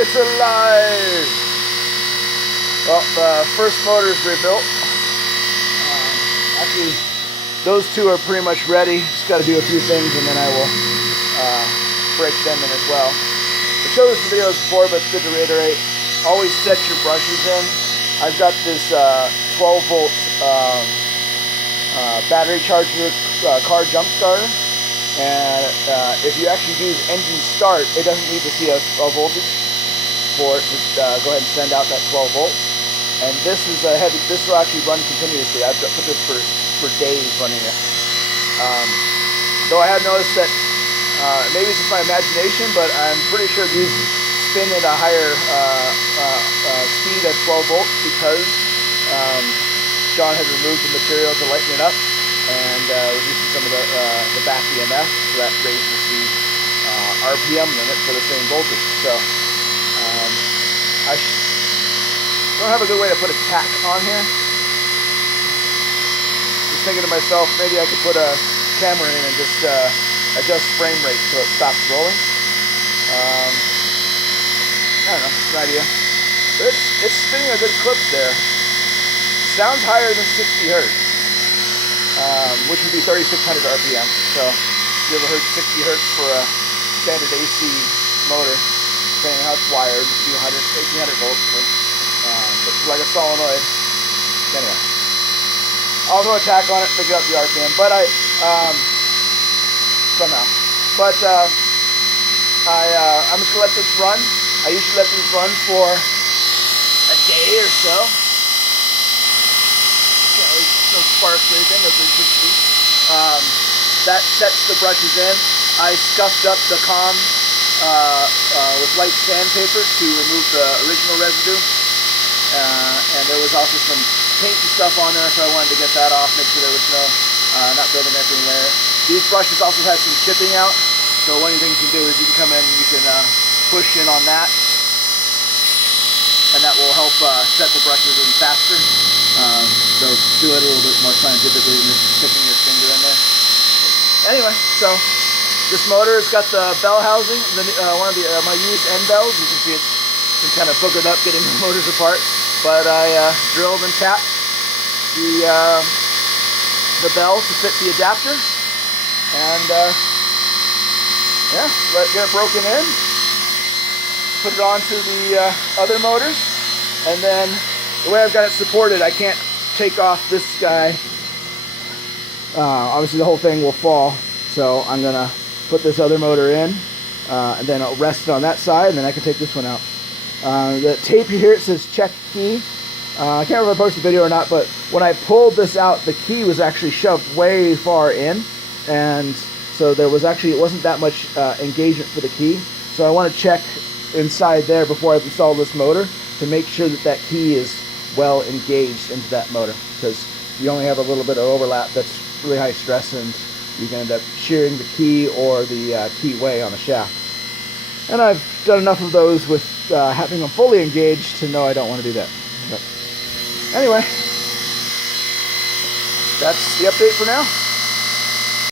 It's alive! Well, the first motor is rebuilt. Actually, those two are pretty much ready. Just got to do a few things and then I will break them in as well. I've shown this in videos before, but it's good to reiterate. Always set your brushes in. I've got this 12 volt battery charger car jump starter. And if you actually use engine start, it doesn't need to see a voltage for it to go ahead and send out that 12 volts. And this is a heavy. This will actually run continuously. I've put this for days running it. Though I have noticed that maybe it's just my imagination, but I'm pretty sure these spin at a higher speed at 12 volts because John has removed the material to lighten it up and reducing some of the back EMF, so that raises the RPM limit for the same voltage. So I don't have a good way to put a tack on here. Just thinking to myself, maybe I could put a camera in and just adjust frame rate so it stops rolling. I don't know, it's an idea. But it's spinning a good clip there. Sounds higher than 60 hertz, which would be 3,600 RPM. So if you ever heard 60 hertz for a standard AC motor, depending on how it's wired, it could be 100, 1800 volts but like a solenoid. Anyway, I'll throw a tack on it, figure out the RPM, but somehow. But I'm just gonna let this run. I usually let these run for a day or so. No sparks or anything, as there should be. That sets the brushes in. I scuffed up the comb with light sandpaper to remove the original residue. And there was also some paint and stuff on there, so I wanted to get that off, make sure there was no, not building anything there. These brushes also had some chipping out, so one of the things you can do is you can come in and you can push in on that, and that will help set the brushes in faster. So do it a little bit more scientifically than just sticking your finger in there. Anyway, so this motor has got the bell housing, one of my used end bells. You can see it's been kind of boogered up getting the motors apart. But I drilled and tapped the bell to fit the adapter, and yeah, get it broken in, put it onto the other motors, and then the way I've got it supported, I can't take off this guy. Obviously the whole thing will fall, so I'm gonna put this other motor in, and then I'll rest it on that side, and then I can take this one out. The tape here, it says check key. I can't remember if I posted the video or not, but when I pulled this out, the key was actually shoved way far in, and so there was actually, it wasn't that much engagement for the key. So I want to check inside there before I install this motor to make sure that that key is well engaged into that motor, because you only have a little bit of overlap that's really high stress, and you can end up shearing the key or the key way on the shaft. And I've done enough of those with having them fully engaged to know I don't want to do that. But anyway, that's the update for now.